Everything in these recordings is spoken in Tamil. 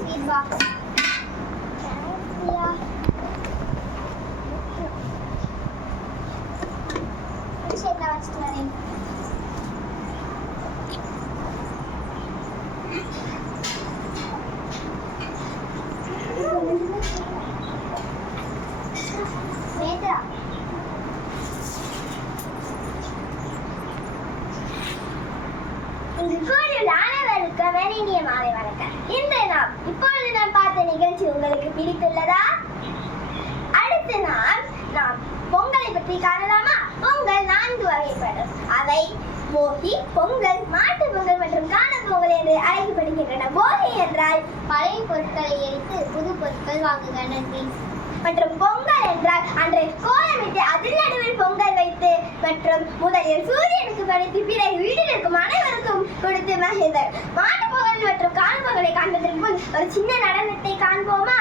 Seed box. இப்பொழுது நான் பார்த்த நிகழ்ச்சி உங்களுக்கு பிடித்துள்ளதா? அடுத்த நாள் நாம் பொங்கலை பற்றி காணலாமா? பொங்கல் 4 வகைப்படும். அவை போகி, பொங்கல், மாட்டு பொங்கல் மற்றும் காணும் பொங்கல் என்று அழைக்கப்படுகின்றன. போகி என்றால் பழைய பொருட்களை எரித்து புது பொருட்கள் வாங்குக நன்றி. மற்றும் பொங்கல் என்றால் அன்றைய கோலமிட்டு அதில் நடுவில் பொங்கல் வைத்து மற்றும் முதலில் சூரியனுக்கு படைத்து பிறகு வீட்டில் இருக்கும் அனைவருக்கும் கொடுத்து மகிழ்ந்தர். மாட்டு பொங்கல் மற்றும் காணும் பொங்கலை காண்பதற்கு முன் ஒரு சின்ன நடனத்தை காண்போமா?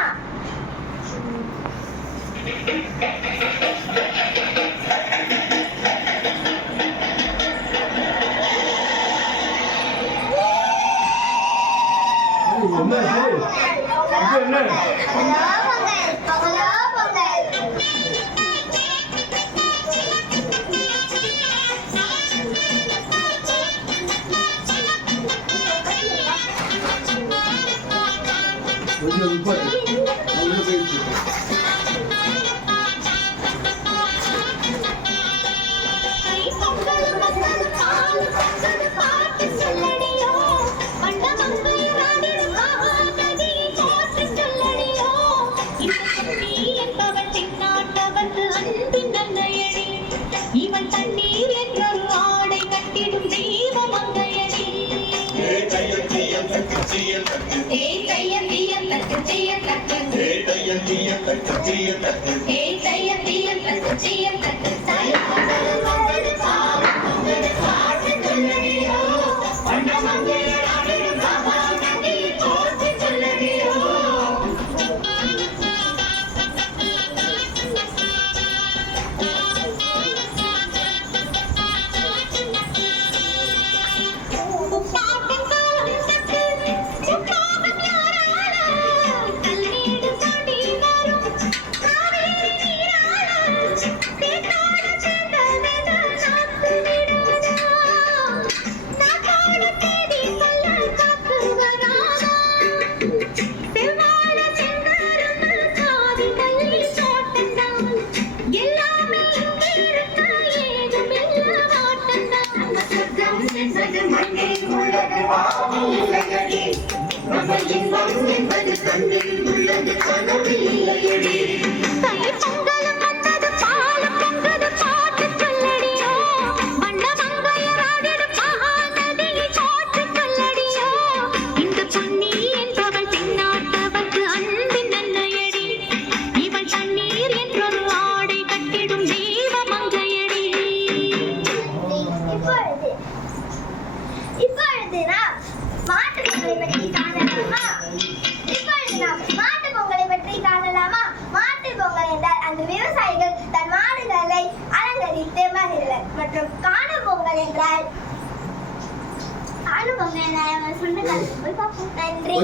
விவசாயிகள் தன் மாடுகளை அலங்கரித்து மகிழ்வர். மற்றும் காணும் பொங்கல் என்றால் நன்றி.